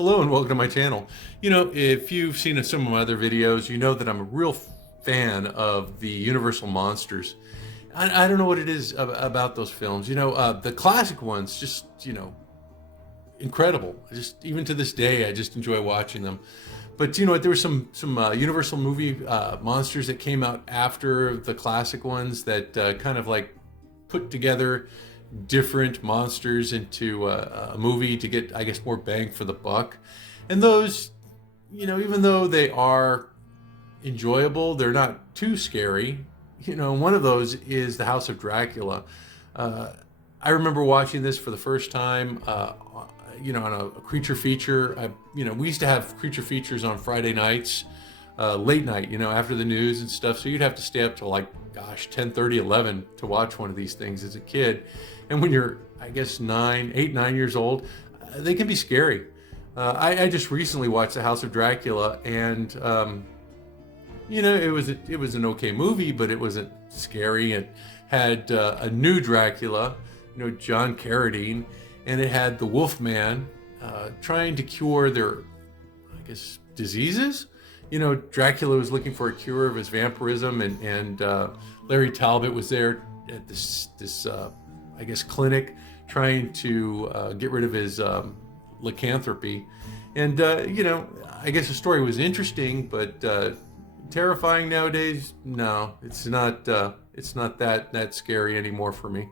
Hello and welcome to my channel. You know, if you've seen some of my other videos, you know that I'm a real fan of the Universal monsters. I don't know what it is about those films. You know, the classic ones, just, you know, incredible. Even to this day, I just enjoy watching them. But you know what, there were some Universal movie monsters that came out after the classic ones that kind of like put together different monsters into a movie to get, I guess, more bang for the buck. And those, you know, even though they are enjoyable, they're not too scary. You know, one of those is the House of Dracula. I remember watching this for the first time, you know, on a creature feature. You know, we used to have creature features on Friday nights, late night, you know, after the news and stuff. So you'd have to stay up till like, gosh, 10:30, 11 to watch one of these things as a kid. And when you're, I guess, 9 years old, they can be scary. I just recently watched the House of Dracula, and you know, it was an okay movie, but it wasn't scary. It had a new Dracula, you know, John Carridine, and it had the Wolfman trying to cure their, I guess, diseases. You know, Dracula was looking for a cure of his vampirism, and Larry Talbot was there at this I guess, clinic trying to get rid of his lycanthropy. And you know, I guess the story was interesting, but terrifying nowadays? No, it's not that scary anymore for me.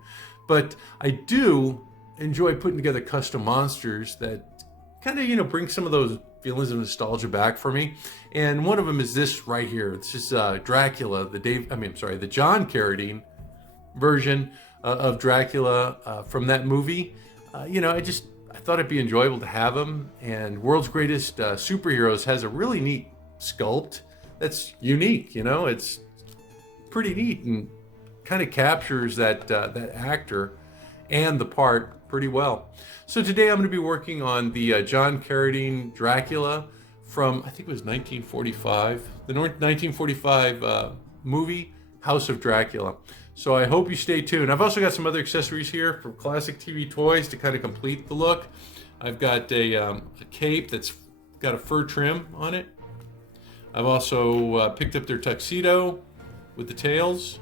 But I do enjoy putting together custom monsters that kind of, you know, bring some of those feelings of nostalgia back for me. And one of them is this right here. It's just Dracula, the John Carradine version of Dracula from that movie. You know, I thought it'd be enjoyable to have him. And World's Greatest Superheroes has a really neat sculpt that's unique. You know, it's pretty neat and kind of captures that actor and the part pretty well. So today I'm going to be working on the John Carradine Dracula from, I think it was 1945, the 1945 movie House of Dracula. So I hope you stay tuned. I've also got some other accessories here from Classic TV Toys to kind of complete the look. I've got a cape that's got a fur trim on it. I've also picked up their tuxedo with the tails.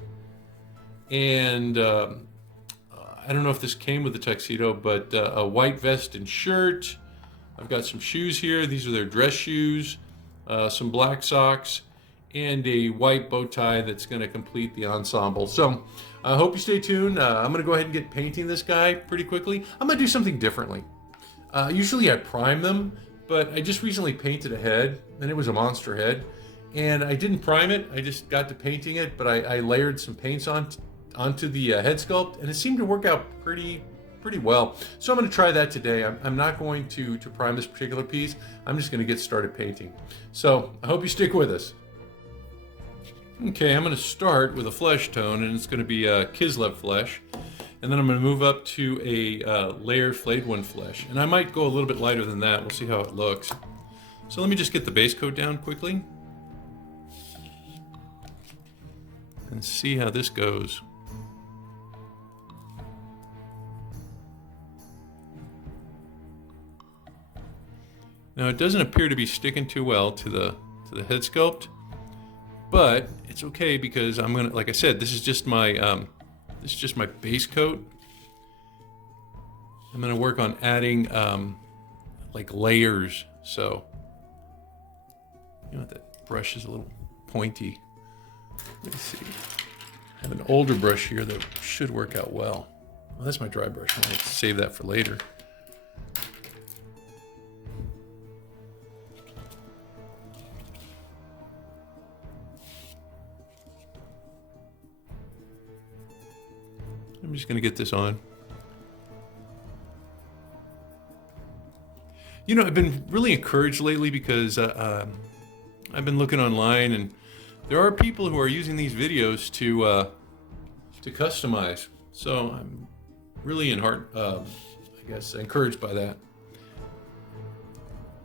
And I don't know if this came with the tuxedo, but a white vest and shirt. I've got some shoes here. These are their dress shoes, some black socks, and a white bow tie that's going to complete the ensemble. So I hope you stay tuned. I'm going to go ahead and get painting this guy pretty quickly. I'm going to do something differently. Usually I prime them, but I just recently painted a head, and it was a monster head. And I didn't prime it. I just got to painting it, but I layered some paints onto the head sculpt, and it seemed to work out pretty well. So I'm going to try that today. I'm not going to prime this particular piece. I'm just going to get started painting. So I hope you stick with us. Okay, I'm going to start with a flesh tone, and it's going to be Kislev flesh. And then I'm going to move up to a layered flayed one flesh. And I might go a little bit lighter than that. We'll see how it looks. So let me just get the base coat down quickly and see how this goes. Now it doesn't appear to be sticking too well to the head sculpt, but it's okay because I'm gonna, like I said, this is just my base coat. I'm gonna work on adding like layers. So you know, that brush is a little pointy. Let's see. I have an older brush here that should work out well. Well, that's my dry brush. I'll save that for later. I'm just going to get this on. You know, I've been really encouraged lately because I've been looking online, and there are people who are using these videos to customize. So I'm really I guess encouraged by that,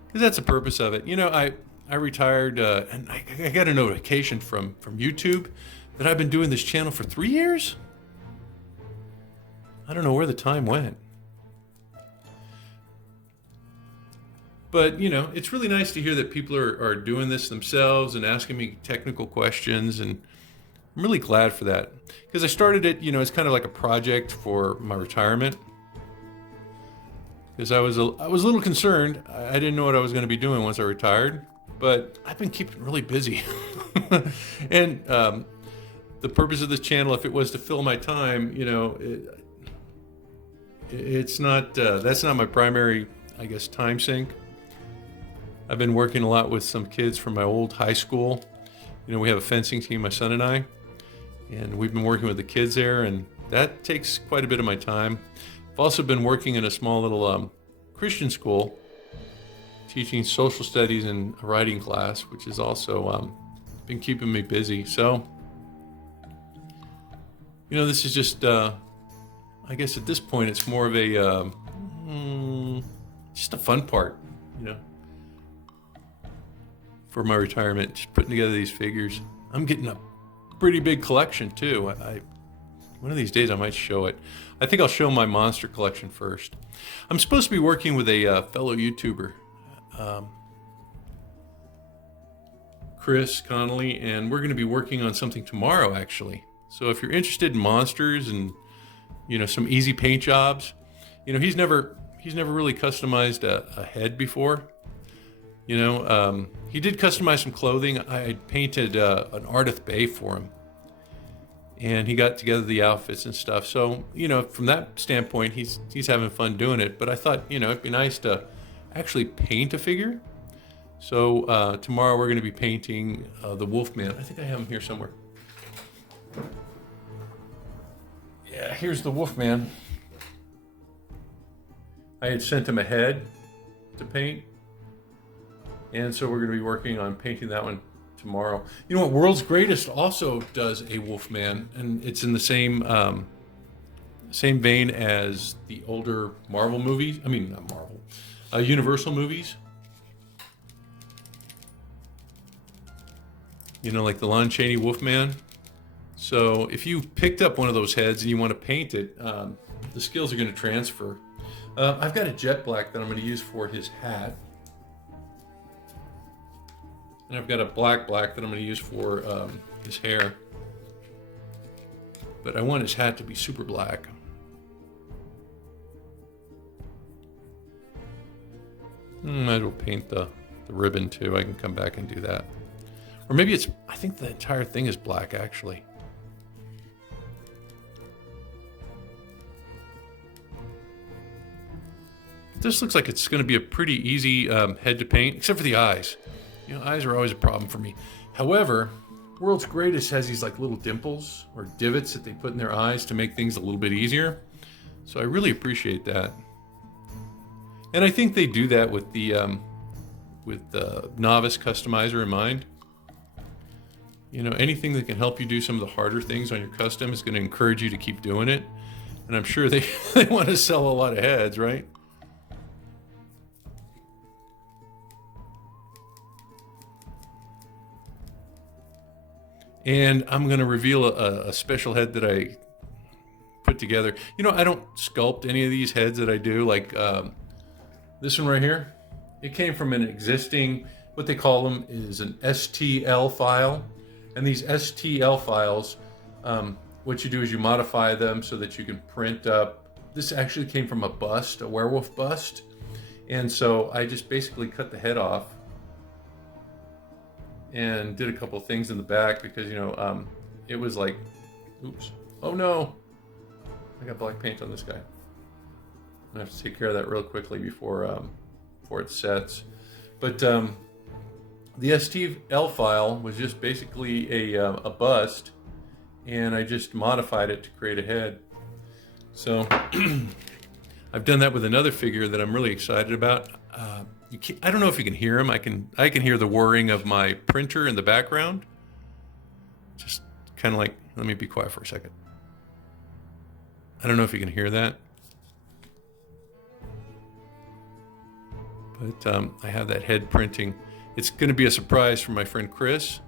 because that's the purpose of it. You know, I retired and I got a notification from YouTube that I've been doing this channel for 3 years. I don't know where the time went. But, you know, it's really nice to hear that people are doing this themselves and asking me technical questions. And I'm really glad for that. Because I started it, you know, as kind of like a project for my retirement. Because I was a little concerned. I didn't know what I was going to be doing once I retired. But I've been keeping really busy. And the purpose of this channel, if it was to fill my time, you know, it's not, that's not my primary, I guess, time sink. I've been working a lot with some kids from my old high school. You know, we have a fencing team, my son and I, and we've been working with the kids there, and that takes quite a bit of my time. I've also been working in a small little Christian school, teaching social studies and a writing class, which has also been keeping me busy. So, you know, this is just, I guess at this point, it's more of a, just a fun part, you know, for my retirement, just putting together these figures. I'm getting a pretty big collection too. One of these days I might show it. I think I'll show my monster collection first. I'm supposed to be working with a fellow YouTuber, Chris Connolly, and we're going to be working on something tomorrow, actually. So if you're interested in monsters and, you know, some easy paint jobs, you know, he's never really customized a head before. You know, he did customize some clothing. I painted an Ardith Bay for him, and he got together the outfits and stuff. So, you know, from that standpoint, he's having fun doing it. But I thought, you know, it'd be nice to actually paint a figure. So tomorrow we're going to be painting the Wolfman. I think I have him here somewhere. Yeah, here's the Wolfman. I had sent him a head to paint. And so we're going to be working on painting that one tomorrow. You know what? World's Greatest also does a Wolfman, and it's in the same vein as the older Marvel movies. I mean, not Marvel, Universal movies. You know, like the Lon Chaney Wolfman. So if you picked up one of those heads and you want to paint it, the skills are going to transfer. I've got a jet black that I'm going to use for his hat. And I've got a black that I'm going to use for his hair. But I want his hat to be super black. Might as well paint the ribbon too. I can come back and do that. Or maybe I think the entire thing is black actually. This looks like it's going to be a pretty easy head to paint, except for the eyes. You know, eyes are always a problem for me. However, World's Greatest has these like little dimples or divots that they put in their eyes to make things a little bit easier. So I really appreciate that. And I think they do that with the novice customizer in mind. You know, anything that can help you do some of the harder things on your custom is going to encourage you to keep doing it. And I'm sure they want to sell a lot of heads, right? And I'm going to reveal a special head that I put together. You know, I don't sculpt any of these heads that I do, like this one right here. It came from an existing, what they call them is an STL file. And these STL files, what you do is you modify them so that you can print up. This actually came from a bust, a werewolf bust. And so I just basically cut the head off and did a couple of things in the back because, you know, it was like, oops, oh no, I got black paint on this guy. I have to take care of that real quickly before it sets. But the STL file was just basically a bust, and I just modified it to create a head. So I've done that with another figure that I'm really excited about. I don't know if you can hear him. I can hear the whirring of my printer in the background. Just kind of like, let me be quiet for a second. I don't know if you can hear that. But I have that head printing. It's going to be a surprise for my friend Chris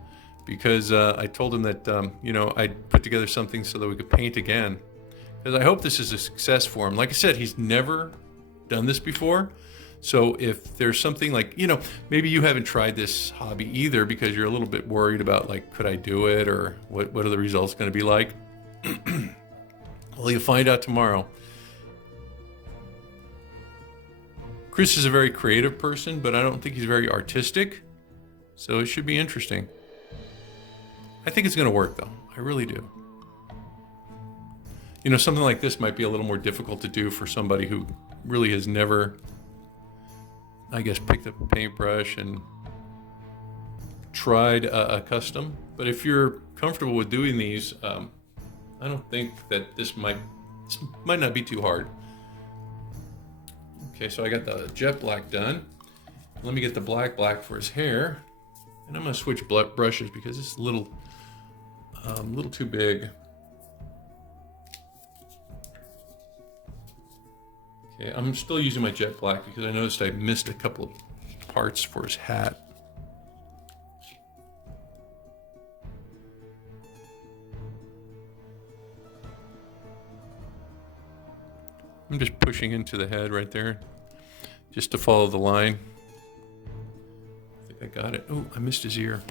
because I told him that, you know, I'd put together something so that we could paint again. Because I hope this is a success for him. Like I said, he's never done this before. So if there's something like, you know, maybe you haven't tried this hobby either because you're a little bit worried about, like, could I do it, or what are the results going to be like? Well, you'll find out tomorrow. Chris is a very creative person, but I don't think he's very artistic. So it should be interesting. I think it's going to work, though. I really do. You know, something like this might be a little more difficult to do for somebody who really has never, I guess, picked up a paintbrush and tried a custom. But if you're comfortable with doing these, I don't think that this might not be too hard. Okay, so I got the jet black done. Let me get the black for his hair. And I'm going to switch brushes because it's a little too big. Okay, I'm still using my jet black because I noticed I missed a couple of parts for his hat. I'm just pushing into the head right there, just to follow the line. I think I got it. Oh, I missed his ear.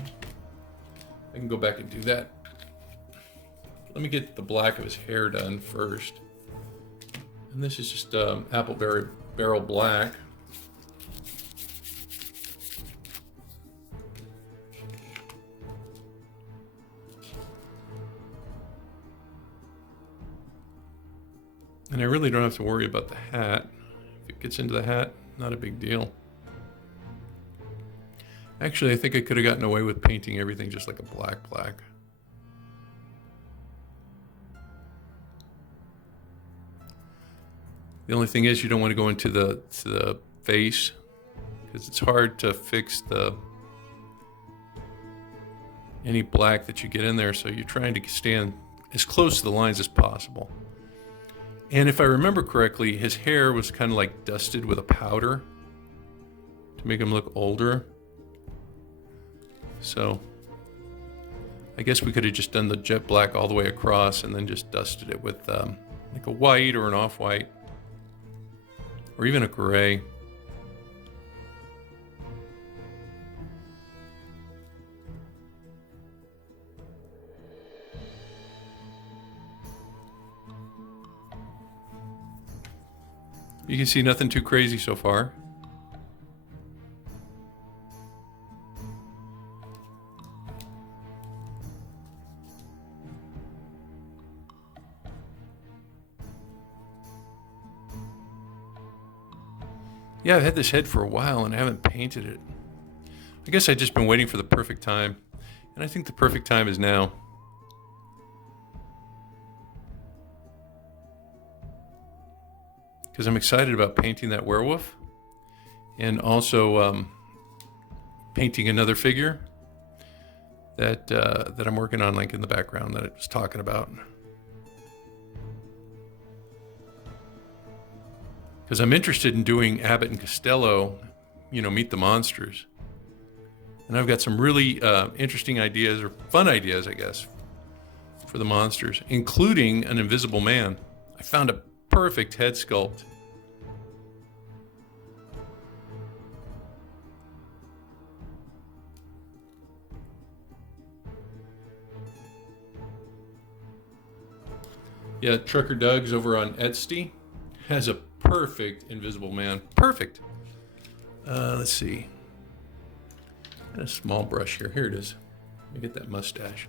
I can go back and do that. Let me get the black of his hair done first. And this is just apple barrel black. And I really don't have to worry about the hat. If it gets into the hat, not a big deal. Actually, I think I could have gotten away with painting everything just like a black. The only thing is you don't want to go into the face because it's hard to fix any black that you get in there, so you're trying to stand as close to the lines as possible. And if I remember correctly, his hair was kind of like dusted with a powder to make him look older. So I guess we could have just done the jet black all the way across and then just dusted it with like a white or an off-white or even a gray. You can see nothing too crazy so far. Yeah, I've had this head for a while and I haven't painted it. I guess I've just been waiting for the perfect time. And I think the perfect time is now. Because I'm excited about painting that werewolf and also painting another figure that I'm working on, like in the background that I was talking about. Because I'm interested in doing Abbott and Costello, Meet the Monsters. And I've got some really interesting ideas, or fun ideas, I guess, for the monsters, including an invisible man. I found a perfect head sculpt. Yeah, Trucker Doug's over on Etsy has a perfect invisible man. Perfect. Let's see. Got a small brush here. Here it is. Let me get that mustache.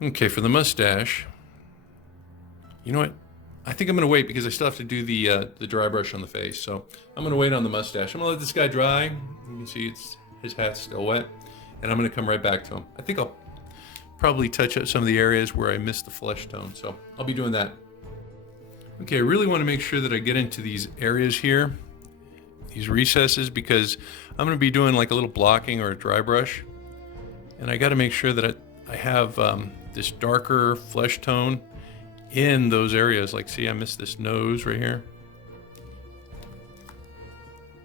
Okay, for the mustache, you know what? I think I'm going to wait because I still have to do the dry brush on the face. So I'm going to wait on the mustache. I'm going to let this guy dry. You can see his hat's still wet. And I'm going to come right back to him. I think I'll probably touch up some of the areas where I missed the flesh tone. So I'll be doing that. Okay, I really want to make sure that I get into these areas here, these recesses, because I'm going to be doing like a little blocking or a dry brush. And I got to make sure that I have this darker flesh tone in those areas. Like, see, I missed this nose right here.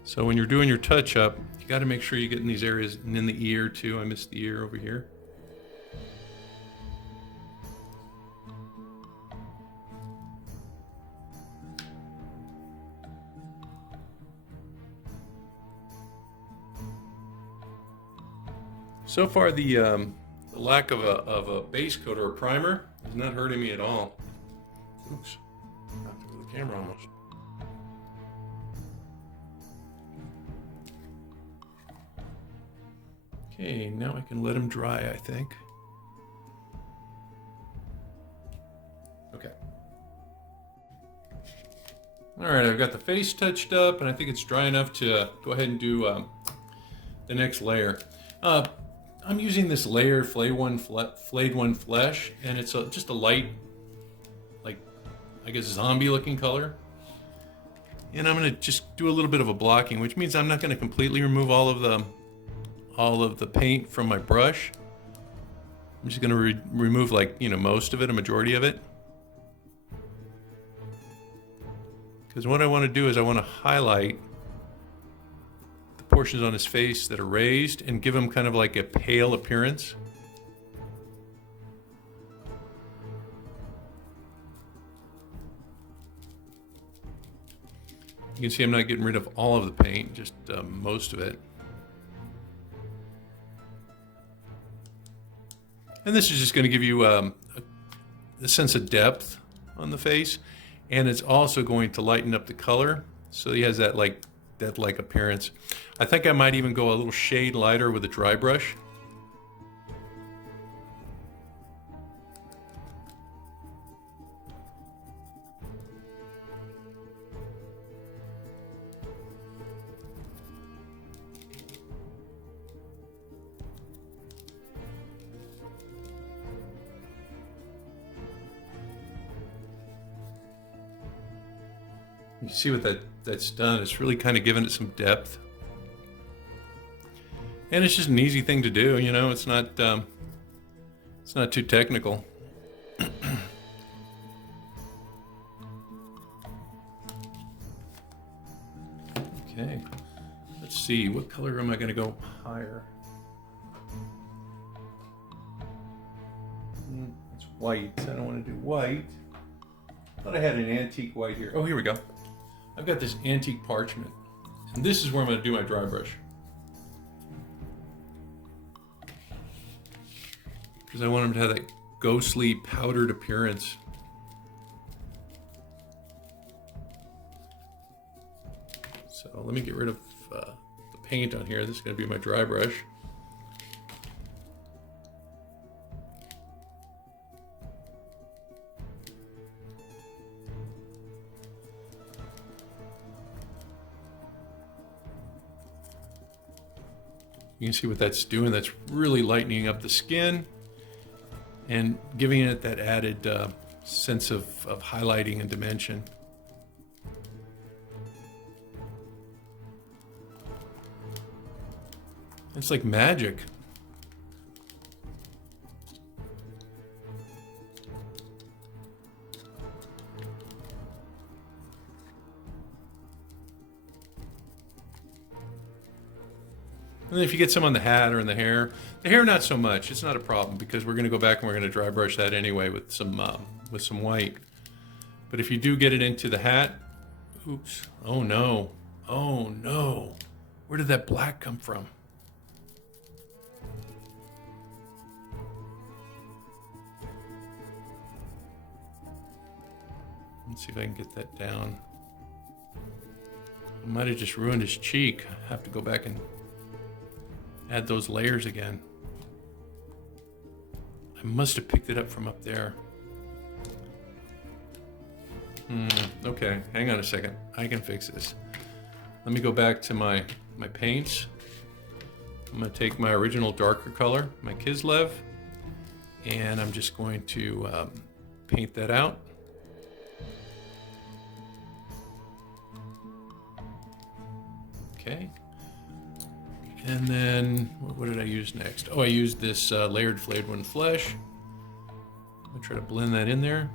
So when you're doing your touch up, you got to make sure you get in these areas, and in the ear too. I missed the ear over here. So far, the lack of a base coat or a primer is not hurting me at all. Oops, knocked over the camera almost. Okay, now I can let them dry, I think. Okay. All right, I've got the face touched up, and I think it's dry enough to go ahead and do the next layer. I'm using this layered flayed one flesh, and it's just a light, like, I guess zombie-looking color. And I'm going to just do a little bit of a blocking, which means I'm not going to completely remove all of the paint from my brush. I'm just going to remove, like, you know, most of it, a majority of it. Because what I want to do is I want to highlight the portions on his face that are raised and give him kind of like a pale appearance. You can see I'm not getting rid of all of the paint, just most of it. And this is just going to give you a sense of depth on the face. And it's also going to lighten up the color, so he has that like death-like appearance. I think I might even go a little shade lighter with a dry brush. You see what that's done. It's really kind of given it some depth. And it's just an easy thing to do, you know, it's not too technical. Okay, let's see, what color am I going to go higher? It's white. I don't want to do white. I thought I had an antique white here. Oh, here we go. I've got this antique parchment, and this is where I'm going to do my dry brush. Because I want him to have that ghostly powdered appearance. So let me get rid of the paint on here. This is going to be my dry brush. You can see what that's doing. That's really lightening up the skin and giving it that added sense of highlighting and dimension. It's like magic. And then if you get some on the hat or in the hair not so much. It's not a problem because we're going to go back and we're going to dry brush that anyway with some white. But if you do get it into the hat, oops! Oh no! Oh no! Where did that black come from? Let's see if I can get that down. I might have just ruined his cheek. I have to go back and add those layers again. I must have picked it up from up there. Okay, hang on a second. I can fix this. Let me go back to my paints. I'm going to take my original darker color, my Kislev, and I'm just going to paint that out. Okay. And then, what did I use next? Oh, I used this layered flayed one flesh. I'm going to try to blend that in there.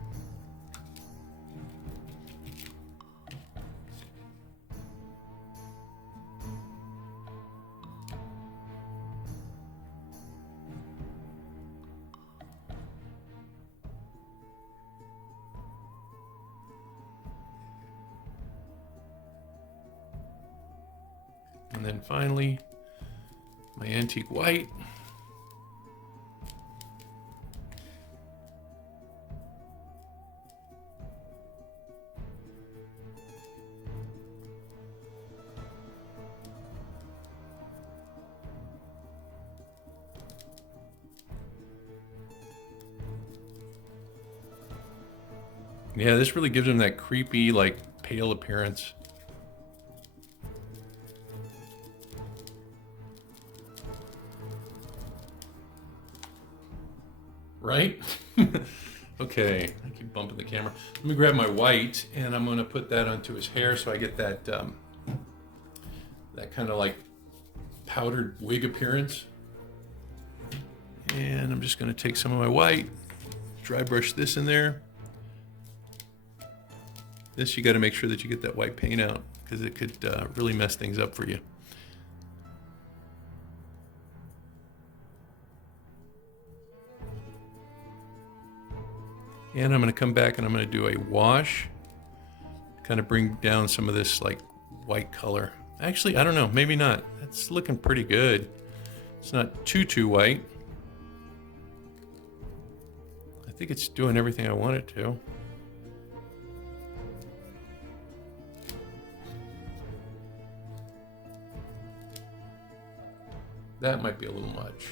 And then finally, my antique white. Yeah, this really gives him that creepy, like, pale appearance. Right? Okay, I keep bumping the camera. Let me grab my white, and I'm gonna put that onto his hair so I get that, that kind of like powdered wig appearance. And I'm just gonna take some of my white, dry brush this in there. This, you got to make sure that you get that white paint out because it could really mess things up for you. And I'm going to come back and I'm going to do a wash, kind of bring down some of this like white color. Actually, I don't know, maybe not. It's looking pretty good. It's not too white. I think it's doing everything I want it to. That might be a little much.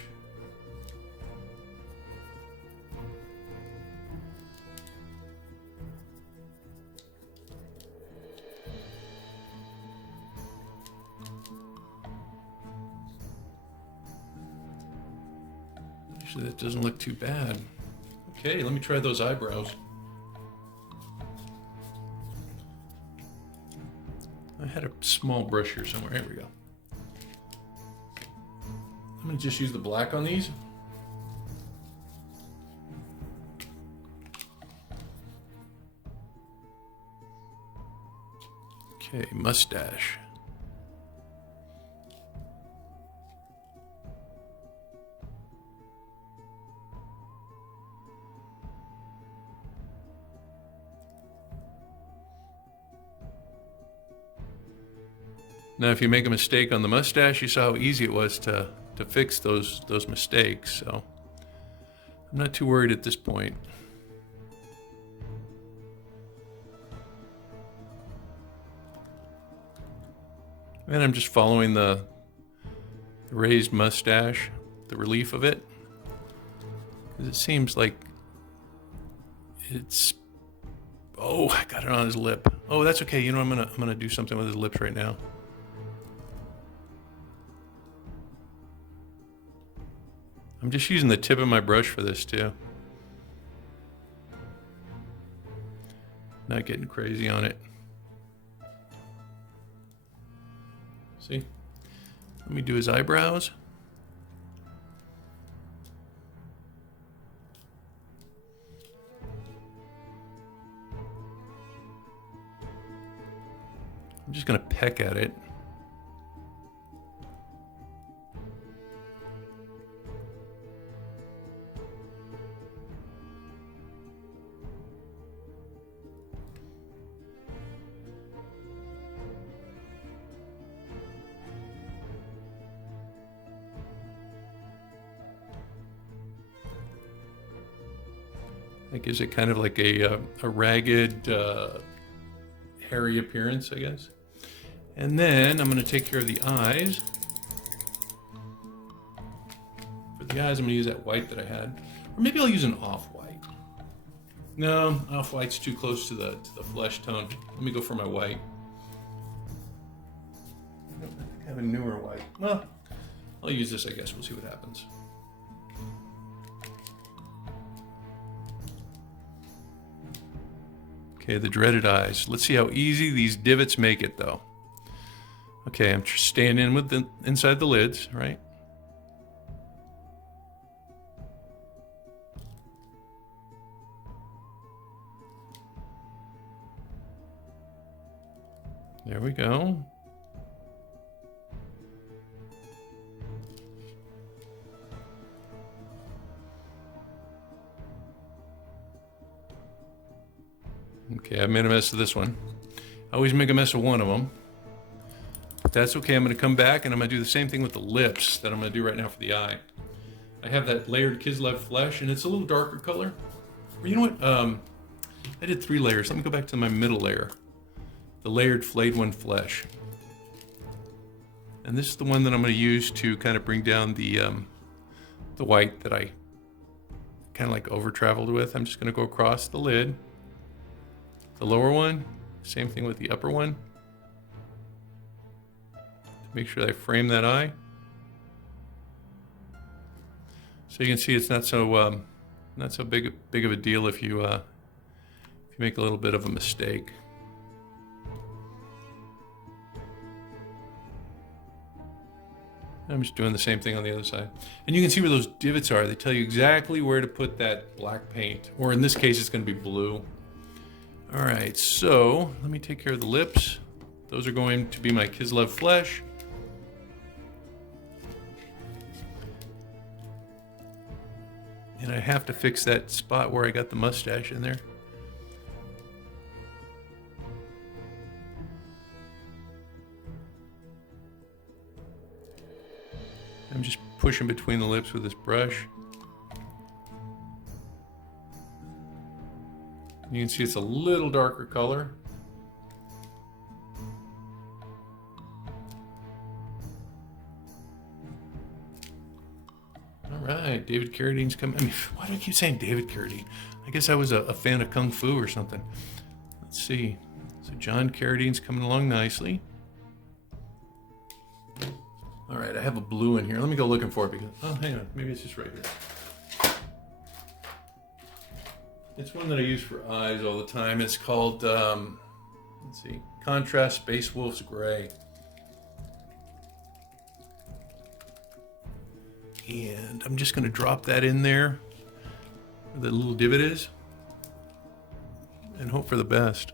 Actually, that doesn't look too bad. Okay, let me try those eyebrows. I had a small brush here somewhere. Here we go. I'm going to just use the black on these. Okay, mustache. Now, if you make a mistake on the mustache, you saw how easy it was to fix those mistakes. So I'm not too worried at this point. And I'm just following the raised mustache, the relief of it, because it seems like it's. Oh, I got it on his lip. Oh, that's okay. You know, I'm gonna do something with his lips right now. I'm just using the tip of my brush for this too. Not getting crazy on it. See? Let me do his eyebrows. I'm just gonna peck at it. That gives it kind of like a ragged, hairy appearance, I guess. And then I'm going to take care of the eyes. For the eyes, I'm going to use that white that I had. Or maybe I'll use an off-white. No, off-white's too close to the flesh tone. Let me go for my white. I think I have a newer white. Well, I'll use this, I guess. We'll see what happens. Okay, the dreaded eyes. Let's see how easy these divots make it, though. Okay, I'm staying in with the inside the lids, right? There we go. Okay, I made a mess of this one. I always make a mess of one of them. But that's okay. I'm going to come back and I'm going to do the same thing with the lips that I'm going to do right now for the eye. I have that layered Kislev flesh, and it's a little darker color. Or you know what? I did 3 layers. Let me go back to my middle layer. The layered flayed one flesh. And this is the one that I'm going to use to kind of bring down the white that I kind of like over-traveled with. I'm just going to go across the lid. the lower one. Same thing with the upper one. Make sure I frame that eye. So you can see it's not so big of a deal if you make a little bit of a mistake. I'm just doing the same thing on the other side. And you can see where those divots are. They tell you exactly where to put that black paint. Or in this case, it's going to be blue. All right, so let me take care of the lips. Those are going to be my Kislev flesh. And I have to fix that spot where I got the mustache in there. I'm just pushing between the lips with this brush. You can see it's a little darker color. All right, David Carradine's coming. I mean, why do I keep saying David Carradine? I guess I was a fan of Kung Fu or something. Let's see. So John Carridine's coming along nicely. All right, I have a blue in here. Let me go looking for it because, oh, hang on. Maybe it's just right here. It's one that I use for eyes all the time. It's called, let's see, Contrast Space Wolf's Gray. And I'm just going to drop that in there where the little divot is and hope for the best.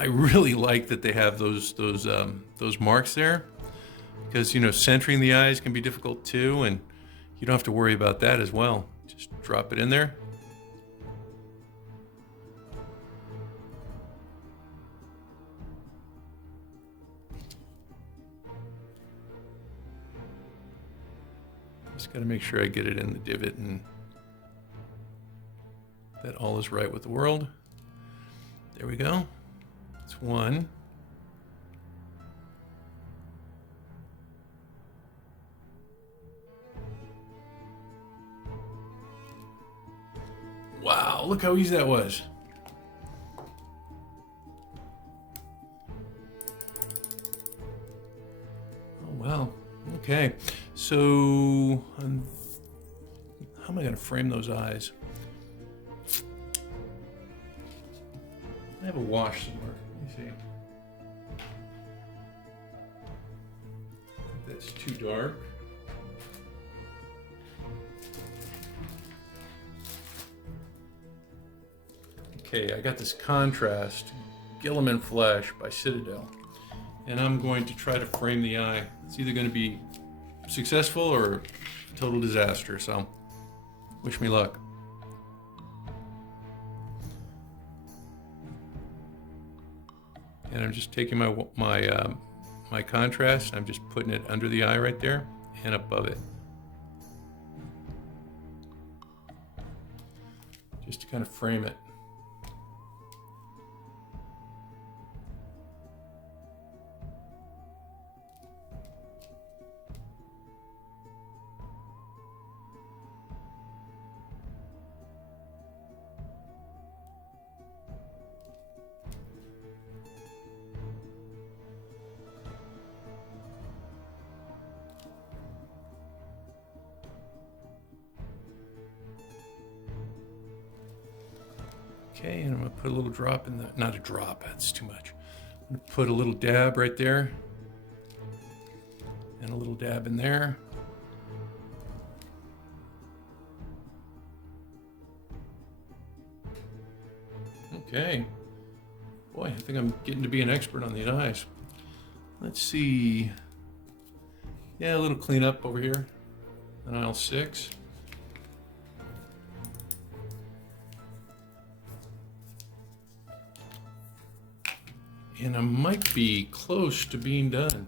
I really like that they have those marks there because, you know, centering the eyes can be difficult too, and you don't have to worry about that as well. Just drop it in there. Just got to make sure I get it in the divot and that all is right with the world. There we go. That's one. Wow, look how easy that was. Oh, wow. Okay. So, how am I going to frame those eyes? I have a wash somewhere. Let me see. That's too dark. Okay, I got this Contrast Gilliman Flesh by Citadel, and I'm going to try to frame the eye. It's either going to be successful or a total disaster, so wish me luck. And I'm just taking my contrast, I'm just putting it under the eye right there and above it. Just to kind of frame it. Okay, and I'm going to put a little drop in the, not a drop, that's too much. I'm going to put a little dab right there. And a little dab in there. Okay. Boy, I think I'm getting to be an expert on the eyes. Let's see. Yeah, a little cleanup over here on aisle 6. And I might be close to being done.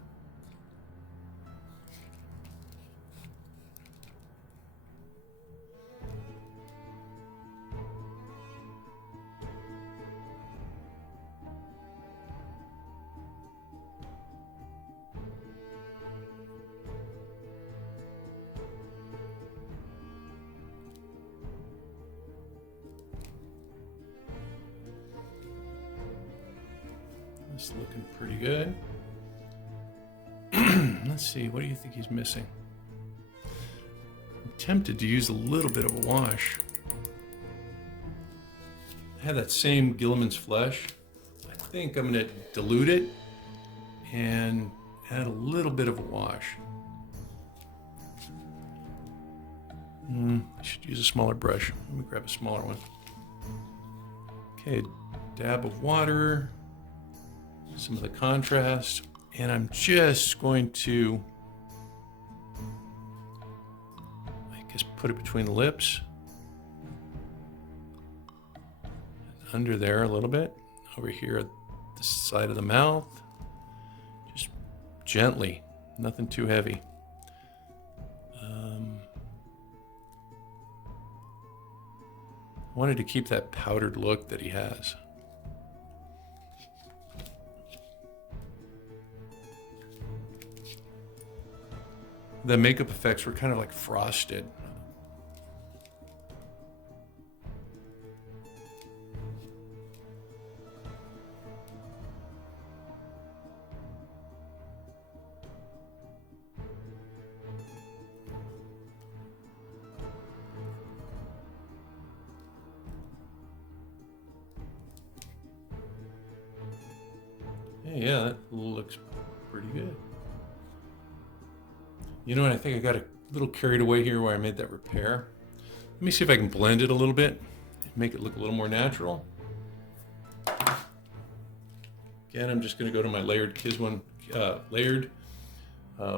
That's looking pretty good. Let's see, what do you think he's missing? I'm tempted to use a little bit of a wash. I have that same Gilliman's flesh. I think I'm going to dilute it and add a little bit of a wash. I should use a smaller brush. Let me grab a smaller one. Okay, dab of water, some of the contrast, and I'm just going to, I guess, put it between the lips, under there a little bit, over here at the side of the mouth, just gently, nothing too heavy. I wanted to keep that powdered look that he has. The makeup effects were kind of like frosted. Yeah, that looks pretty good. You know what, I think I got a little carried away here where I made that repair. Let me see if I can blend it a little bit, make it look a little more natural. Again, I'm just gonna go to my layered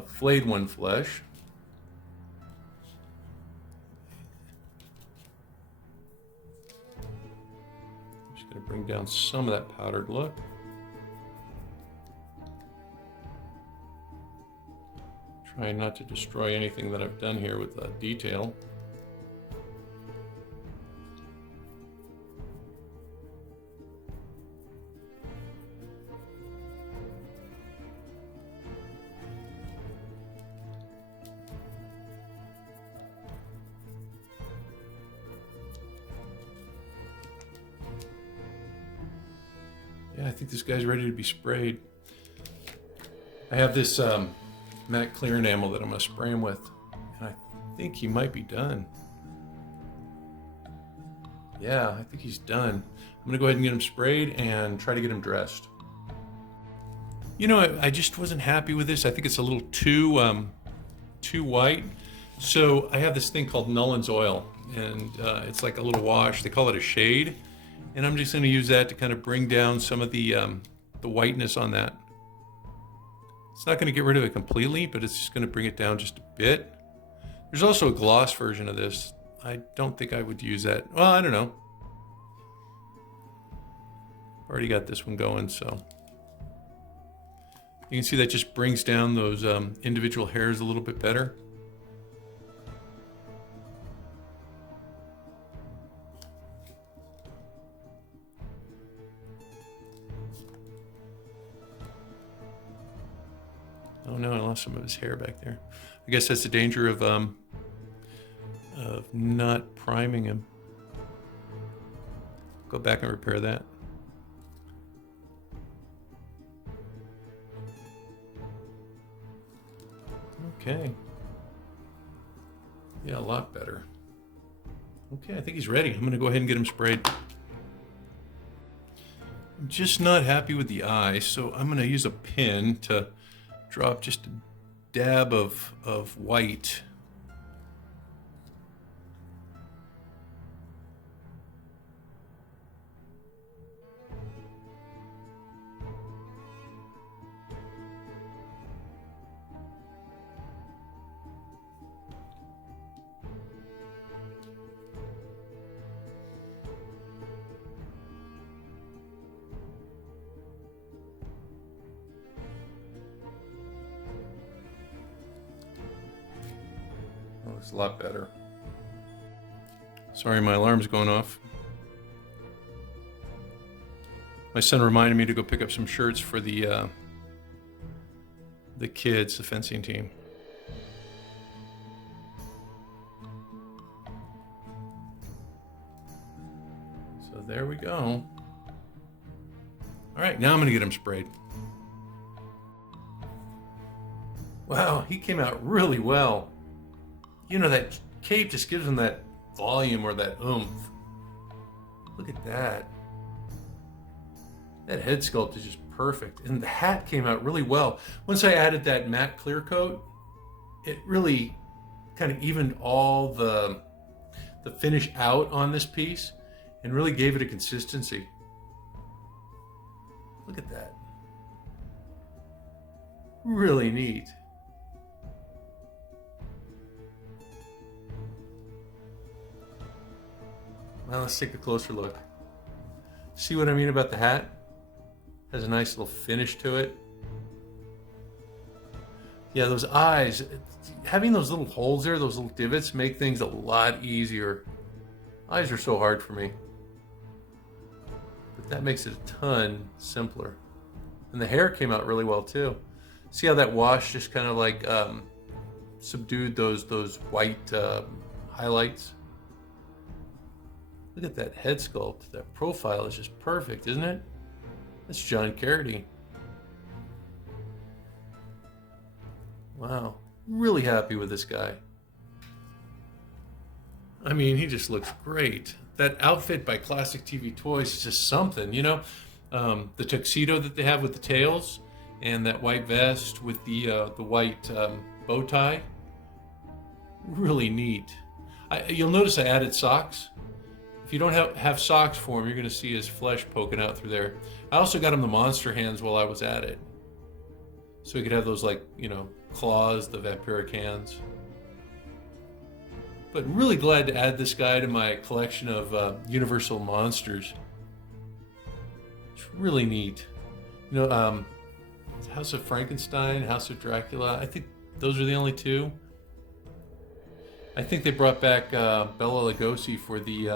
flayed one flesh. I'm just gonna bring down some of that powdered look. Trying not to destroy anything that I've done here with detail. Yeah, I think this guy's ready to be sprayed. I have this matte clear enamel that I'm going to spray him with, and I think he might be done. Yeah, I think he's done. I'm going to go ahead and get him sprayed and try to get him dressed. You know, I just wasn't happy with this. I think it's a little too white. So I have this thing called Nullen's oil, and it's like a little wash. They call it a shade, and I'm just going to use that to kind of bring down some of the whiteness on that. It's not going to get rid of it completely, but it's just going to bring it down just a bit. There's also a gloss version of this. I don't think I would use that. Well, I don't know. Already got this one going, so. You can see that just brings down those individual hairs a little bit better. Oh no, I lost some of his hair back there. I guess that's the danger of not priming him. Go back and repair that. Okay. Yeah, a lot better. Okay, I think he's ready. I'm gonna go ahead and get him sprayed. I'm just not happy with the eye, so I'm gonna use a pin to drop just a dab of white. Oh, it's a lot better. Sorry, my alarm's going off. My son reminded me to go pick up some shirts for the kids, the fencing team. So there we go. All right, now I'm gonna get him sprayed. Wow, he came out really well. You know, that cape just gives him that volume or that oomph. Look at that. That head sculpt is just perfect. And the hat came out really well. Once I added that matte clear coat, it really kind of evened all the finish out on this piece and really gave it a consistency. Look at that. Really neat. Now let's take a closer look. See what I mean about the hat? Has a nice little finish to it. Yeah, those eyes, having those little holes there, those little divots, make things a lot easier. Eyes are so hard for me. But that makes it a ton simpler. And the hair came out really well too. See how that wash just kind of like subdued those white highlights? Look at that head sculpt. That profile is just perfect, isn't it? That's John Carridine. Wow, really happy with this guy. I mean, he just looks great. That outfit by Classic TV Toys is just something, you know? The tuxedo that they have with the tails and that white vest with the white bow tie. Really neat. You'll notice I added socks. If you don't have socks for him, you're going to see his flesh poking out through there. I also got him the monster hands while I was at it. So he could have those, like, you know, claws, the vampiric hands. But really glad to add this guy to my collection of Universal monsters. It's really neat. You know, House of Frankenstein, House of Dracula, I think those are the only two. I think they brought back Bela Lugosi for the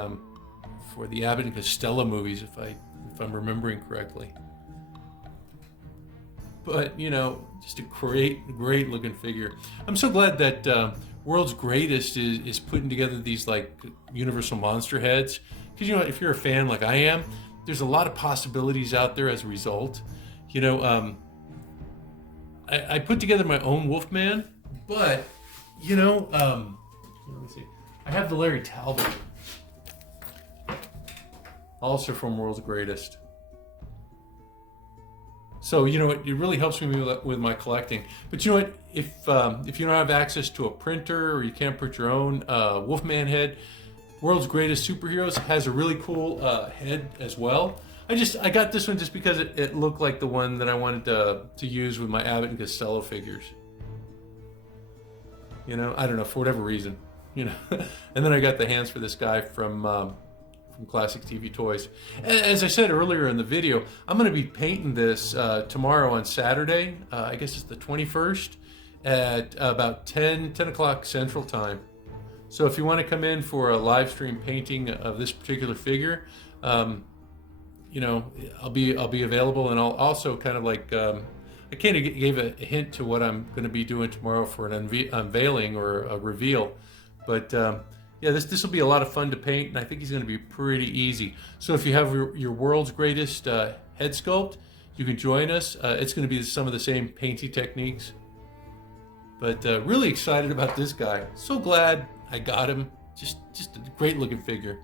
Abbott and Costello movies, if I'm remembering correctly. But, you know, just a great looking figure. I'm so glad that World's Greatest is putting together these like Universal monster heads. Because, you know, if you're a fan like I am, there's a lot of possibilities out there as a result. You know, I put together my own Wolfman, but, you know, let me see. I have the Larry Talbot, also from World's Greatest. So, you know, it really helps me with my collecting. But you know what? If you don't have access to a printer or you can't print your own Wolfman head, World's Greatest Superheroes has a really cool head as well. I got this one just because it looked like the one that I wanted to use with my Abbott and Costello figures. You know, I don't know, for whatever reason. You know, and then I got the hands for this guy from Classic TV Toys. As I said earlier in the video, I'm going to be painting this tomorrow on Saturday. I guess it's the 21st at about 10 o'clock Central Time. So if you want to come in for a live stream painting of this particular figure, you know, I'll be available, and I'll also kind of like I kind of gave a hint to what I'm going to be doing tomorrow for an unveiling or a reveal. But yeah, this will be a lot of fun to paint, and I think he's going to be pretty easy. So if you have your World's Greatest head sculpt, you can join us. It's going to be some of the same painting techniques. But really excited about this guy. So glad I got him. Just a great looking figure.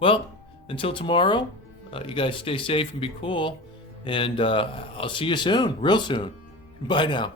Well, until tomorrow, you guys stay safe and be cool. And I'll see you soon, real soon. Bye now.